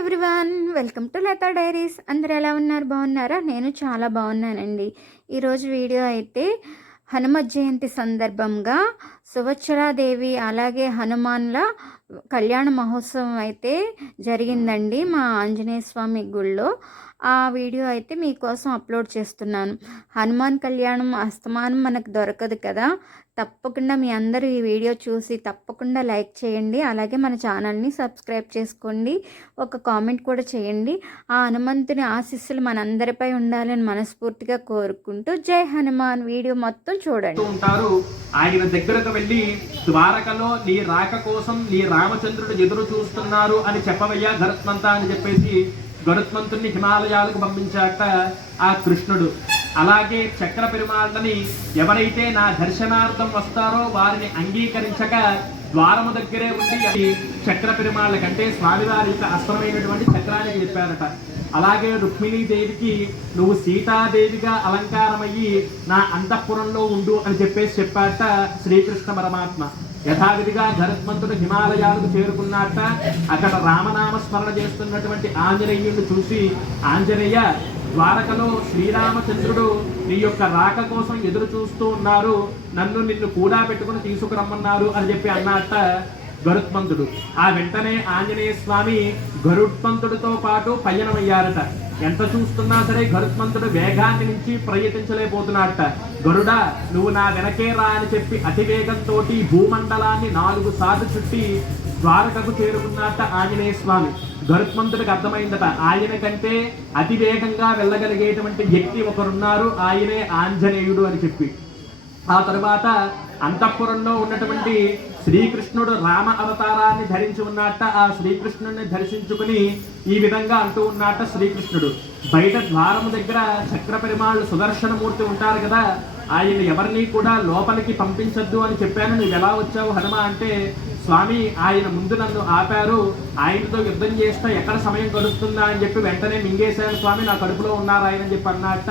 Everyone welcome to Latha diaries అందరు ఎలా ఉన్నారు? బాగున్నారా? నేను చాలా బాగున్నానండి. ఈరోజు వీడియో అయితే హనుమ జయంతి సందర్భంగా సువత్సరాదేవి అలాగే హనుమాన్ల కళ్యాణ మహోత్సవం అయితే జరిగిందండి మా ఆంజనేయ స్వామి గుళ్ళో. ఆ వీడియో అయితే మీకోసం అప్లోడ్ చేస్తున్నాను. హనుమాన్ కళ్యాణం అస్తమానం మనకు దొరకదు కదా? తప్పకుండా మీ అందరూ ఈ వీడియో చూసి తప్పకుండా లైక్ చేయండి. అలాగే మన ఛానల్ని సబ్స్క్రైబ్ చేసుకోండి. ఒక కామెంట్ కూడా చేయండి. ఆ హనుమంతుని ఆశీస్సులు మనందరిపై ఉండాలని మనస్ఫూర్తిగా కోరుకుంటూ జై హనుమాన్. వీడియో మొత్తం చూడండి. ఉంటారు. ఆయన దగ్గరకు వెళ్ళి ద్వారకలో నీ రాక కోసం నీ రామచంద్రుడు ఎదురు చూస్తున్నారు అని చెప్పవయ్యా గరుత్మంత అని చెప్పేసి గరుత్మంతుని హిమాలయాలకు పంపించాక ఆ కృష్ణుడు. అలాగే చక్ర పెరుమాళ్ళని ఎవరైతే నా దర్శనార్థం వస్తారో వారిని అంగీకరించక ద్వారము దగ్గరే ఉండి అది చక్ర పెరుమాళ్ళ కంటే స్వామివారి యొక్క అస్త్రమైనటువంటి చక్రానికి చెప్పారట అలాగే రుక్మిణీదేవికి నువ్వు సీతాదేవిగా అలంకారమయ్యి నా అంతఃపురంలో ఉండు అని చెప్పేసి చెప్పాట శ్రీకృష్ణ పరమాత్మ. యథావిధిగా ధరత్మంతుడు హిమాలయాలకు చేరుకున్నాట అక్కడ రామనామ స్మరణ చేస్తున్నటువంటి ఆంజనేయుడిని చూసి ఆంజనేయ ద్వారకలో శ్రీరామచంద్రుడు నీ యొక్క రాక కోసం ఎదురు చూస్తూ ఉన్నారు. నన్ను నిన్ను కూడా పెట్టుకుని తీసుకురమ్మన్నారు అని చెప్పి అన్నట్ట గరుత్మంతుడు. ఆ వెంటనే ఆంజనేయ స్వామి గరుత్మంతుడితో పాటు పయనమయ్యారట ఎంత చూస్తున్నా సరే గరుత్మంతుడు వేగాన్ని నుంచి ప్రయత్నించలేకపోతున్నాడట. గరుడ నువ్వు నా వెనకే రా అని చెప్పి అతివేగంతో భూమండలాన్ని నాలుగు సార్లు చుట్టి ద్వారకకు చేరుకున్నట్ట ఆంజనేయ స్వామి. గరుత్మంతుడికి అర్థమైందట ఆయన కంటే అతివేగంగా వెళ్ళగలిగేటువంటి వ్యక్తి ఒకరున్నారు ఆయనే ఆంజనేయుడు అని చెప్పి. ఆ తర్వాత అంతఃపురంలో ఉన్నటువంటి శ్రీకృష్ణుడు రామ అవతారాన్ని ధరించి ఉన్నట్ట ఆ శ్రీకృష్ణుడిని దర్శించుకుని ఈ విధంగా అంటూ ఉన్నట్ట శ్రీకృష్ణుడు. బయట ద్వారము దగ్గర చక్ర పెరుమాళ్ళు సుదర్శనమూర్తి ఉంటారు కదా ఆయన ఎవరిని కూడా లోపలికి పంపించొద్దు అని చెప్పాను. నువ్వు ఎలా వచ్చావు హనుమ అంటే స్వామి ఆయన ముందు నన్ను ఆపారు. ఆయనతో యుద్ధం చేస్తే ఎక్కడ సమయం గడుస్తుందా అని చెప్పి వెంటనే మింగేశాను స్వామి. నా కడుపులో ఉన్నారు ఆయన అని చెప్పి అన్నట్ట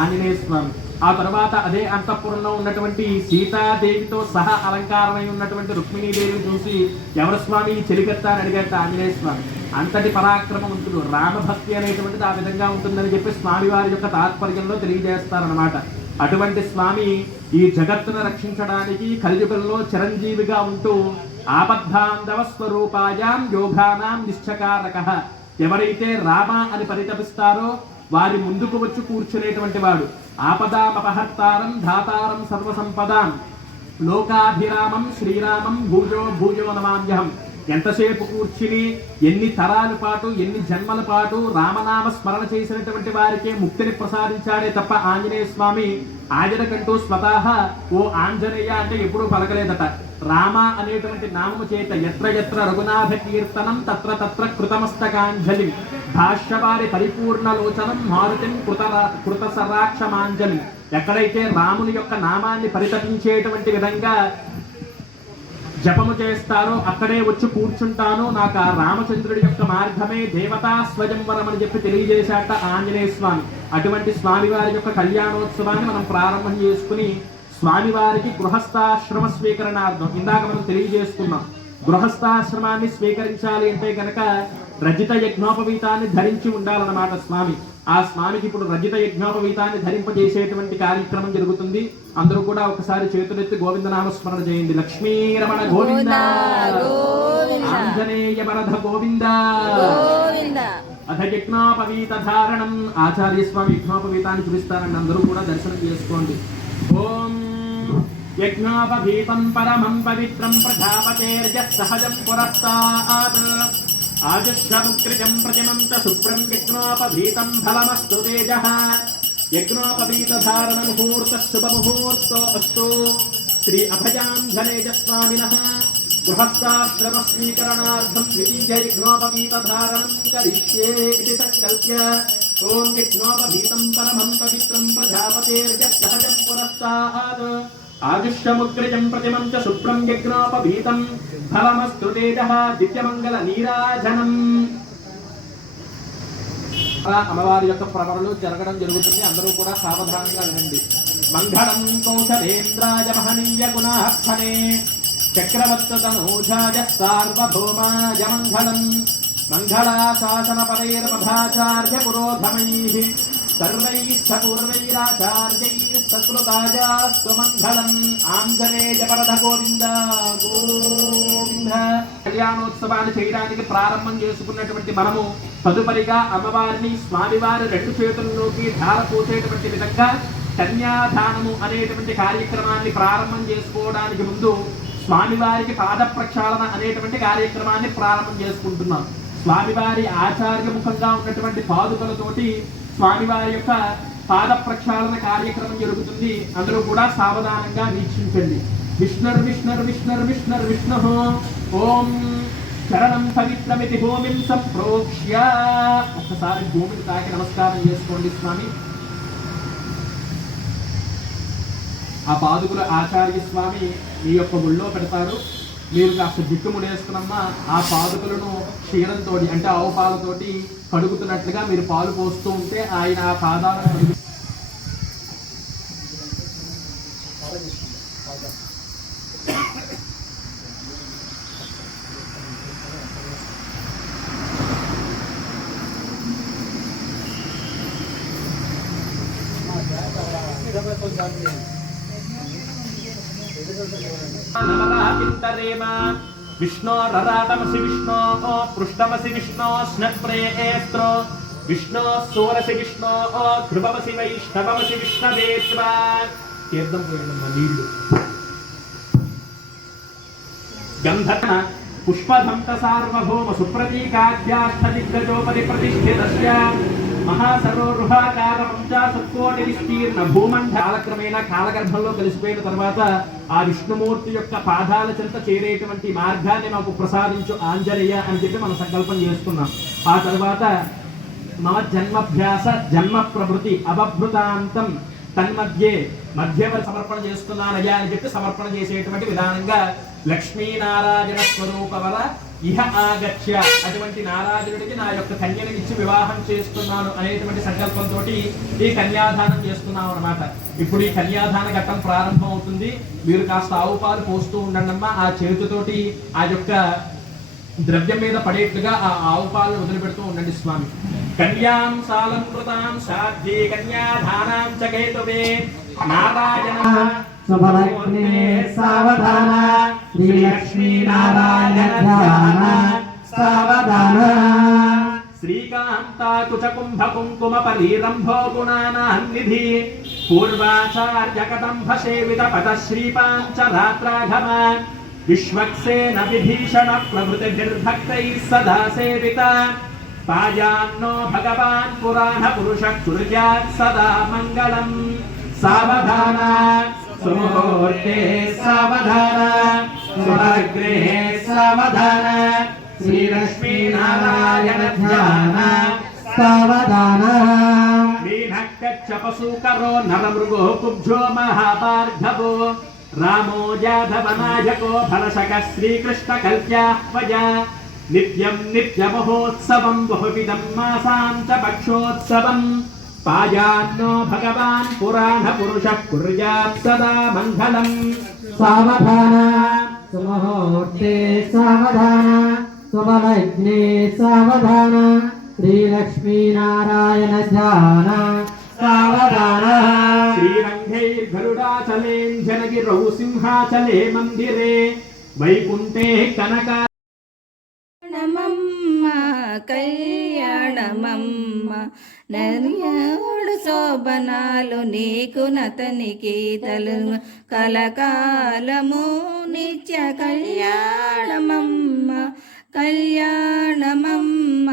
ఆంజనేయ స్వామి. ఆ తర్వాత అదే అంతఃపురంలో ఉన్నటువంటి సీతాదేవితో సహా అలంకారమై ఉన్నటువంటి రుక్మిణీదేవిని చూసి ఎవరు స్వామి చెలికత్తా అని అడిగాట ఆంజనేయ స్వామి. అంతటి పరాక్రమవంతుడు రామభక్తి అనేటువంటిది ఆ విధంగా ఉంటుందని చెప్పి స్వామి వారి యొక్క తాత్పర్యంలో తెలియజేస్తారనమాట అటువంటి స్వామి ఈ జగత్తును రక్షించడానికి కలియుగంలో చిరంజీవిగా ఉంటూ ఆపద్ధాంధవ స్వరూపాయాం యోగానాం నిశ్చకారక. ఎవరైతే రామ అని పరితపిస్తారో వారి ముందుకు వచ్చి కూర్చునేటువంటి వాడు. ఆపదామపహర్తారం ధాతారం సర్వసంపదాం. లోకాభిరామం శ్రీరామం భూజో భూజో నమామ్యహం. ఎంతసేపు కూర్చుని ఎన్ని తరాల పాటు ఎన్ని జన్మల పాటు రామనామ స్మరణ చేసినటువంటి వారికే ముక్తిని ప్రసాదించాడే తప్ప ఆంజనేయ స్వామి ఆయనకంటూ స్వతహ ఓ ఆంజనేయ అంటే ఎప్పుడూ పలకలేదట. రామ అనేటువంటి నామము చేత ఎత్ర ఎత్ర రఘునాథ కీర్తనం తత్ర తత్ర కృతమస్తకాంజలి భాష్యవారి పరిపూర్ణ లోచనం మారుతిం కృత కృత సరాక్షమాంజలి ఎక్కడైతే రాముని యొక్క నామాన్ని పరితపించేటువంటి విధంగా జపము చేస్తారో అక్కడే వచ్చి కూర్చుంటాను. నాకు ఆ రామచంద్రుడి యొక్క మార్గమే దేవతా స్వయంవరం అని చెప్పి తెలియజేశాట ఆంజనేయ స్వామి. అటువంటి స్వామివారి యొక్క కళ్యాణోత్సవాన్ని మనం ప్రారంభం చేసుకుని స్వామివారికి గృహస్థాశ్రమ స్వీకరణార్థం ఇందాక మనం తెలియజేసుకున్నాం. గృహస్థాశ్రమాన్ని స్వీకరించాలి అంటే కనుక రజిత యజ్ఞోపవీతాన్ని ధరించి ఉండాలన్నమాట స్వామి. ఆ స్వామికి ఇప్పుడు రజిత యజ్ఞోపవీతాన్ని ధరింపజేసేటువంటి కార్యక్రమం జరుగుతుంది. అందరూ కూడా ఒకసారి చేతులెత్తి గోవింద నామస్మరణ చేయండి. లక్ష్మీ రమణ గోవింద ఆంజనేయ వరద గోవింద. అథ యజ్ఞోపవీత ధారణం. ఆచార్య స్వామి యజ్ఞోపవీతాన్ని చూపిస్తారండి అందరూ కూడా దర్శనం చేసుకోండి. ఓం యజ్ఞోపవీతం పరమం పవిత్రం ప్రజాపతేర్య సహజం పురస్తాత్. ఆజశ్రముగ్రజం ప్రతిమంత శుభ్రం యజ్ఞోపవీతం ఫలమస్తు తేజ. యజ్ఞోపవీతధారణ ముహూర్త శుభ ముహూర్తో అస్తు శ్రీ అభయాంజనేయ స్వామినః గృహస్థాశ్రమ ద్వితీయ యజ్ఞోపవీతధారణం కరిష్యే ఇది సంకల్ప్య. ఓం యజ్ఞోపవీతం పరమం పవిత్రం ప్రజాపతేర్య సహజం పురస్తాత్. ఆదిష్టముద్రజం ప్రతిమం చ శుభ్రం యజ్ఞోపభీతం ఫలమస్తు తేజః నీరాజనం. అమ్మవారి యొక్క ప్రవరణలు జరగడం జరుగుతుంది. అందరూ కూడా సావధానంగా వినండి. మంగళం కౌశలేంద్రాయ మహనీయ గుణాత్మనే చక్రవర్తనూజాయ సార్వభౌమాయ మంగళం. మంగళాశాసన పరైర్మభాచార్య పురోధమై. पूर्वैराचार्यैः सकृताजास्तु मङ्गलम् ఆంజనేయపరద గోవింద గోవింద కళ్యాణోత్సవాన్ని చేయడానికి ప్రారంభం చేసుకున్నటువంటి మనము తదుపరిగా అమ్మవారిని స్వామివారి రెండు చేతుల్లోకి ధార పోసేటువంటి విధంగా కన్యాదానము అనేటువంటి కార్యక్రమాన్ని ప్రారంభం చేసుకోవడానికి ముందు స్వామివారికి పాద ప్రక్షాళన అనేటువంటి కార్యక్రమాన్ని ప్రారంభం చేసుకుంటున్నాం స్వామివారి ఆచార్యముఖంగా ఉన్నటువంటి పాదుకలతోటి స్వామివారి యొక్క పాద ప్రక్షాళన కార్యక్రమం జరుగుతుంది. అందరూ కూడా సావధానంగా వీక్షించండి విష్ణుర్ విష్ణుర్ విష్ణుర్ విష్ణుర్ విష్ణు. ఓం చరణం పవిత్రమితి భూమిం సంప్రోక్ష్య. ఒక్కసారి భూమిని తాకి నమస్కారం చేసుకోండి స్వామి. ఆ పాదుకుల ఆచార్య స్వామి మీ యొక్క ఒళ్ళో పెడతారు. మీరు కాస్త జిట్టు ఆ పాదుకలను క్షీరంతో అంటే ఆవు పాలతోటి కడుగుతున్నట్లుగా మీరు పాలు పోస్తూ ఉంటే ఆయన ఆ పాదాలను కడుగు నమరాకింతరేమ విష్ణోరరాటమసి విష్ణో పృష్టమసి విష్ణో స్నప్రేస్త్రో విష్ణో సోరసి విష్ణో ధ్రువమసి వైష్ణవమసి విష్ణవేత్వా తీర్థం పోయిందమ్మా నీళ్లు గంధర్వ పుష్పదంత సార్వభౌమ సుప్రతీకాధ్యాష్ట దిగ్గజోపరి ప్రతిష్ఠితస్య మహాసర్వృహాకార పంచాశత్కోటి విస్తీర్ణ భూమండ కాలక్రమేణా కాలగర్భంలో కలిసిపోయిన తర్వాత ఆ విష్ణుమూర్తి యొక్క పాదాల చెంత చేరేటువంటి మార్గాన్ని మాకు ప్రసాదించు ఆంజనేయ అని చెప్పి మనం సంకల్పం చేసుకున్నాం. ఆ తర్వాత మమ జన్మభ్యాస జన్మ ప్రభృతి అవభృతాంతం తన్మధ్యే మధ్యవర్ సమర్పణ చేస్తున్నానయ్యా అని చెప్పి సమర్పణ చేసేటువంటి విధానంగా లక్ష్మీనారాయణ స్వరూపవర ఇహ ఆగత్య. అటువంటి నారాయణుడికి నా యొక్క కన్యను ఇచ్చి వివాహం చేస్తున్నాను అనేటువంటి సంకల్పంతో ఈ కన్యాదానం చేస్తున్నాం అన్నమాట. ఇప్పుడు ఈ కన్యాదాన ఘట్టం ప్రారంభం అవుతుంది మీరు కాస్త ఆవు పాలు పోస్తూ ఉండండమ్మా. ఆ చేతితోటి ఆ యొక్క ద్రవ్యం మీద పడేట్టుగా ఆ ఆవు పాలను వదిలిపెడుతూ ఉండండి స్వామి. కన్యాం సాలంకృతాం సాధ్యే కన్యాధానాం చ నారాయణ शुभलक्ष्मी सावधान। श्रीलक्ष्मी नारायण सावधान। श्रीकान्ताकुचकुम्भकुङ्कुमपरीरम्भो गुणानान्निधि पूर्वाचार्यकदम्भसेवितपदश्रीपाञ्च रात्राघम विश्वक्सेन विभीषणप्रभृतिभिर्भक्तैः सदा सेविता पायान्नो भगवान् पुराणपुरुषः कुर्यात् सदा मङ्गलम्। सावधानात् సుమూర్తే సేవిత పాయాన్నో భగవాన్ పురాణ పురుష కుర్యాత్ సదా మంగళం సావధాన సుముహూర్తే సావధాన స్వర్గే ధ్యాన సావధాన మీనక్కచ్చపసూకరో నరమృగో కుబ్జో మహాపార్ధవో రామో యాదవనాయకో భరసక శ్రీకృష్ణ కల్ప్యాహ్వజ నిత్యం నిత్యమహోత్సవం బహువిధం మాసాంత పక్షోత్సవం పాయాన్నో భగవాన్ పురాణ పురుష కుర్యాత్ సదా మంగళం సావధాన సుముహూర్తే సావధాన శుభలగ్నే సావధాన శ్రీలక్ష్మీ నారాయణ ధ్యాన సావధాన శ్రీరంగైర్గరుడాచలేంజనగిరౌ సింహాచలే మందిరే వైకుంఠే శోభనాలు నీకు నతనికి తలు కలకాలము నిత్య కళ్యాణమమ్మ కళ్యాణమమ్మ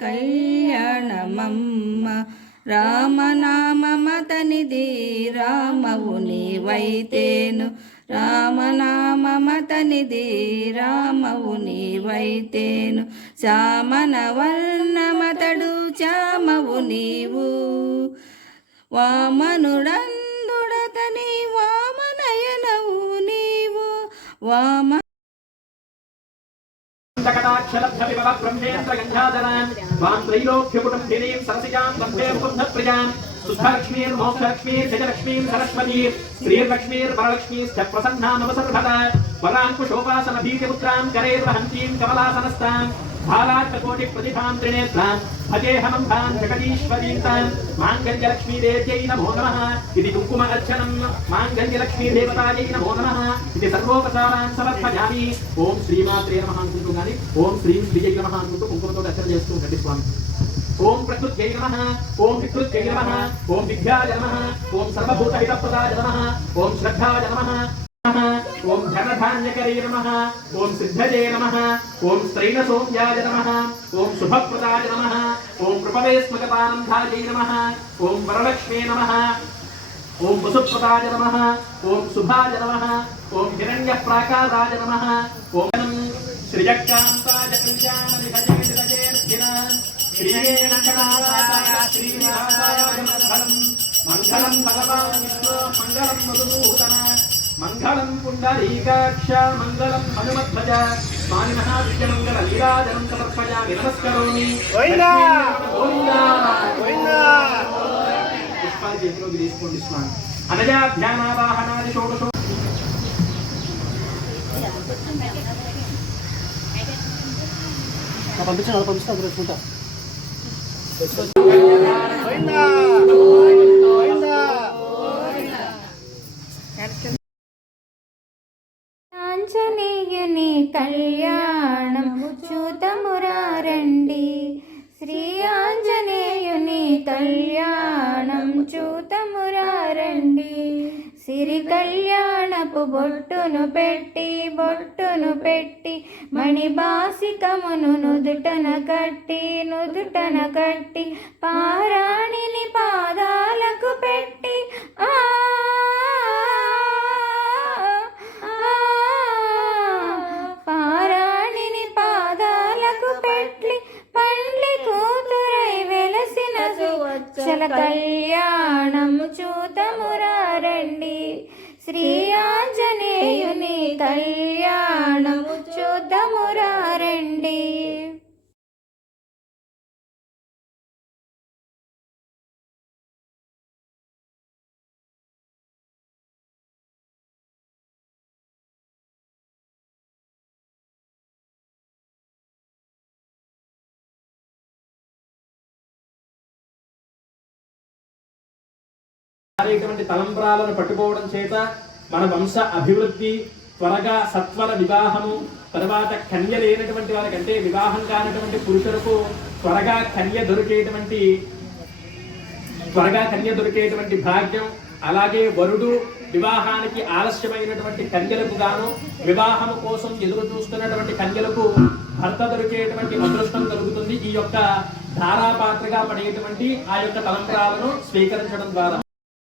కళ్యాణమమ్మ. రామనామమతనిది రామవు నీవైతేను. రామనామమతనిది రామవు నీవైతేను. చామన వర్ణమతడు చామవు నీవు. వామనుడందుడతని వామనయనవు నీవు. వామ కటాక్షలబ్ధవిభవ బ్రహ్మేంద్ర గంగాధరాన్. వాం త్రైలోక్యపుటం దినీం సరసిజాం దంభేం బుద్ధప్రియాం సుధాలక్ష్మీర్ మోక్షలక్ష్మీర్ గజలక్ష్మీర్ సరస్వతీర్ శ్రీర్లక్ష్మీర్ వరలక్ష్మీశ్చ ప్రసన్నామవసర్వదా వరాంకుశోపాసన భీతిపుత్రాం కరైర్వహంతీం కమలాసనస్తాం భారాత్తకోటి ప్రతిభాం త్రినేత్రాం భజేహమం భాం జగదీశ్వరీతాం మాంగళ్యలక్ష్మీదేవ్యై నమో నమః ఇది కుంకుమ అర్చనం మాంగళ్యలక్ష్మీదేవతాయై నమో నమః ఇది సర్వోపచారాన్ సమర్పయామి ఓం శ్రీమాత్రే నమః అనుకుంటూ కానీ ఓం శ్రీం శ్రీజై నమః అనుకుంటూ కుంకుమతో అర్చన చేస్తూ ఉండండి స్వామి ఓం ప్రకృత్యై నమః ఓం వికృత్యై నమః ఓం విద్యాయ నమః ఓం సర్వభూతహితప్రదాయ నమః ఓం శ్రద్ధాయ నమః ఓం ధనధాన్యకరే నమ ఓం సిద్ధజే నమ ఓం స్త్రైన సౌమ్యాయ నమ ఓం శుభప్రదాయ నమ ఓం కృపవేస్మగతానందాయై నమ ఓం వరలక్ష్మే నమ ఓం వసుప్రదాయ నమ ఓం శుభాయ నమ ఓం హిరణ్యప్రాకారాయ నమ ఓం శ్రియకాంతాయ కళ్యాణ విభజే మంగళం మంగళం భగవాన్ మంగళం మధుసూదన మంగళం పుండరీకాక్ష మంగళం హనుమధ్వజ స్వామి మహావిద్యమంగళ నీరాజనం సమర్పయామి నమస్కరోమి పుష్పాలు చేతిలోకి తీసుకోండి స్వామి అనజా షోడశో పంపించాను పంపిస్తాను ఆంజనేయుని కళ్యాణం చూతమురారండి. శ్రీ ఆంజనేయుని కళ్యాణం చూత సిరి కళ్యాణపు బొట్టును పెట్టి బొట్టును పెట్టి మణిబాసికమును నుదుటన కట్టి నుదుటన కట్టి పారాణిని పాదాలకు పెట్టి. ఆ పారాణిని పాదాలకు పెట్టి పండ్లి కూతురై వెలసిన సువచ్చల కళ్యాణము చూతమురారండి శ్రీ ఆంజనేయుని కళ్యాణము చూతమురారండి అనేటువంటి తలంబ్రాలను పట్టుకోవడం చేత మన వంశ అభివృద్ధి త్వరగా సత్వర వివాహము తర్వాత కన్య లేనటువంటి వారికి అంటే వివాహం కానటువంటి పురుషులకు త్వరగా కన్య దొరికేటువంటి త్వరగా కన్య దొరికేటువంటి భాగ్యం అలాగే వరుడు వివాహానికి ఆలస్యమైనటువంటి కన్యలకు గాను వివాహం కోసం ఎదురు చూస్తున్నటువంటి కన్యలకు భర్త దొరికేటువంటి అదృష్టం కలుగుతుంది. ఈ యొక్క ధారాపాత్రగా పడేటువంటి ఆ యొక్క తలంపరాలను స్వీకరించడం ద్వారా.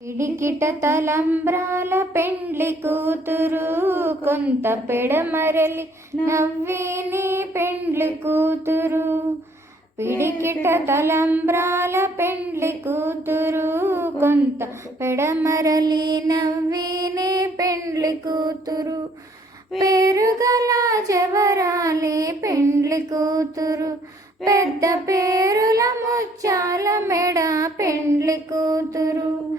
పిడికిట తలంబ్రాల పెండ్లి కూతురు కొంత పెడమరలి నవ్విని పెండ్లి కూతురు. పిడికిట తలంబ్రాల పెండ్లి కూతురు కొంత పెడమరలి నవ్విని పెండ్లి కూతురు. పెరుగల జవరాలి పెండ్లి కూతురు. పెద్ద పేరుల ముచ్చాల మెడ పెండ్లి కూతురు.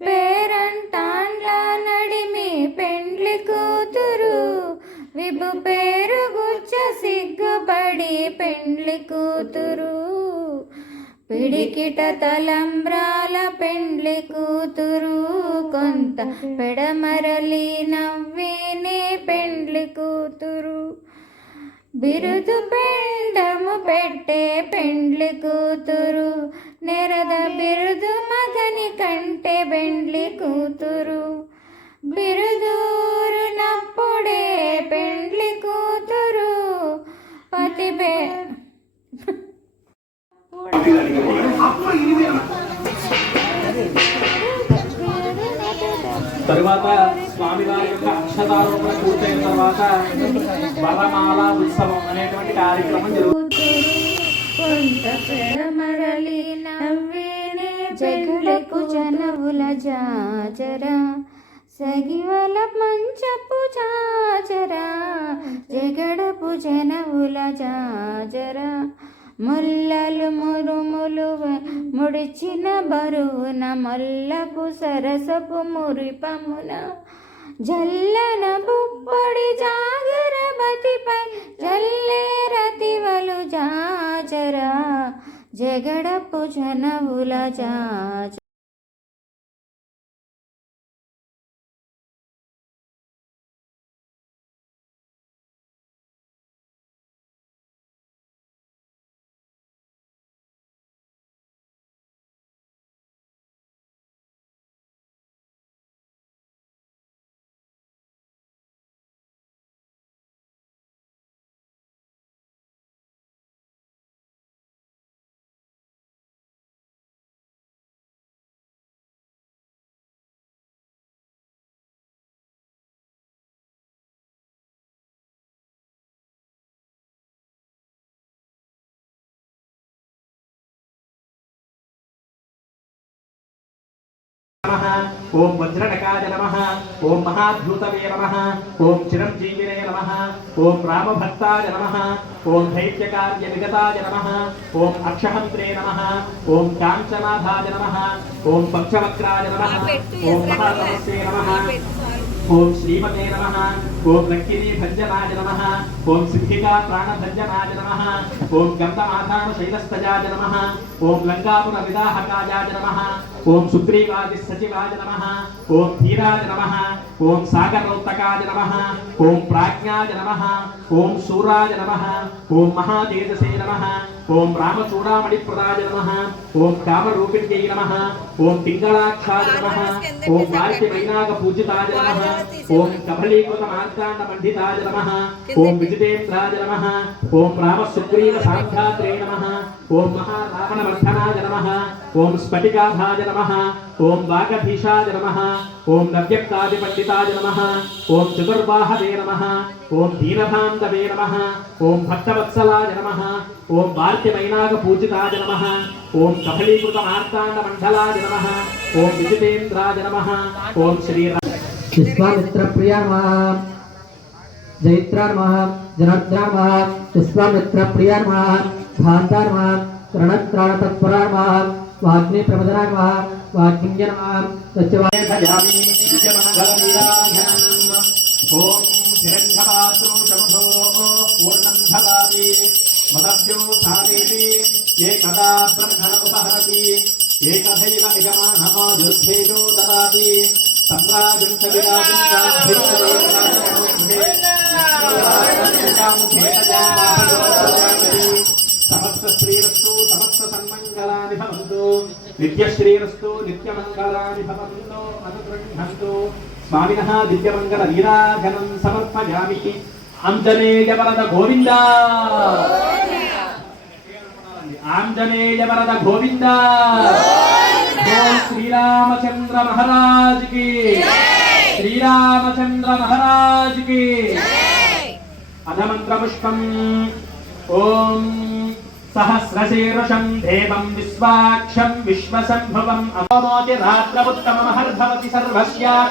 పేరంటాండ్ల నడిమి పెండ్లి కూతురు. విభు పేరు గుచ్చ సిగ్గుపడి పెండ్లి కూతురు. పిడికిట తలంబ్రాల పెండ్లి కూతురు. కొంత పెడమరలి నవ్విని పెండ్లి కూతురు. బిరుదు పెండము పెట్టే పెండ్లి కూతురు. నెరద బిరుదు మగని కంటే బెండ్లి కూతురు. బిరుదూరు నప్పుడే పెండ్లి కూతురు. పతి బే తరువాత స్వామివారి యొక్క అక్షతారోపణ పూర్తయిన తర్వాత వరమాల ఉత్సవం అనేటువంటి కార్యక్రమం జరుగుతుంది కొంత పెడమరలి నవ్వేనే జగడకు జనవుల జాజరా సగివల మంచపు జాజరా జగడపు జనవుల జాజరా ముల్లలు మురుములు ముడిచిన బరువున మల్లపు సరసపు మురిపమున జల్లన బుప్పడి జాగర జగడపు జనవుల ఓం వజ్రనకాయ నమః ఓం మహాద్భుతవే నమః ఓం చిరంజీవినే నమః ఓం రామభక్తాయ నమః ఓం దైత్యకార్య విగతాయ నమః ఓం అక్షహంత్రే నమః ఓం కాంచనాథాయ నమః ఓం పంచవక్రాయ నమః ఓం మహాతమస్యే నమః ఓం శ్రీమతే నమ ఓం లక్కినీ భంజనాయ నమ ఓం సిద్ధికా ప్రాణభంజనాయ నమ ఓం గంధమాధాన శైలస్తజాయ నమ ఓం లంకాపుర విదాహకాయాయ నమ ఓం సుగ్రీవాది సచివాయ నమ ఓం ధీరాయ నమ ఓం సాగరోత్తకాయ నమ ఓం ప్రాజ్ఞాయ నమ ఓం శూరాయ నమ ఓం మహాతేజసే నమ ఓం రామచూడామణిప్రదాయ నమ ఓం కామరూపిణ్యై నమ ఓం పింగళాక్షాయ నమ ఓం వారికి వైనాగ పూజితాయ నమ ఓం కబలీకృత మార్తాండ మండితాయ నమ ఓం విజితేంద్రాయ నమ ఓం రామ సుగ్రీవ సాంఖ్యాత్రే నమ ఓం మహారావణ వర్ధనాయ నమ ఓం స్ఫటికాభాయ నమ ఓం వాగధీశాయ నమ ఓం నవ్యక్తాది పండితాయ నమ ఓం చతుర్బాహవే నమ. ఓం దీనభాంధవే నమ. ఓం భక్తవత్సలాయ నమ. ఓం వార్త్యమైనాగ పూజితాయ నమ. ఓం సఫలీకృత మార్తాండ మండలాయ నమ. ఓం విజితేంద్రాయ నమ. ఓం శ్రీ విశ్వామిత్ర ప్రియ నమః జైత్ర నమః జనార్దన నమః విశ్వామిత్ర ప్రియ నమః భాంత నమః త్రణత్రాణ తత్పర నమః వాగ్ని ప్రమదన నమః వాగ్నింజ నమః సత్యవా భజామి విజయమంగళనీరాజనం ఓం హిరణ్యపాత్రో శముధో పూర్ణం భవామి మదవ్యోధాదేవి ఏకదా బ్రహ్మణ ఉపహరతి ఏకథైవ యజమానः యుద్ధేజో దదాతి సమ్రాజం చ విరాజం చ సమస్త శ్రీరస్తు సమస్త సన్మంగళాని భవంతు నిత్యశ్రీరస్తు నిత్యమంగళాని భవంతు అనుగృహంతు స్వామిన దివ్యమంగళ వీరాజనం సమర్పయామి. ఆంజనేయ వరద గోవింద. ఆంజనేయ వరద గోవింద శ్రీరామచంద్ర మహారాజుకి. శ్రీరామచంద్ర మహారాజుకి. అధమంత్రపుష్పం ఓం సహస్రశీర్షం దేవం విశ్వాక్షం విశ్వసంభవం. అపమోతి రాత్రముత్తమమహర్భవతి సర్వస్య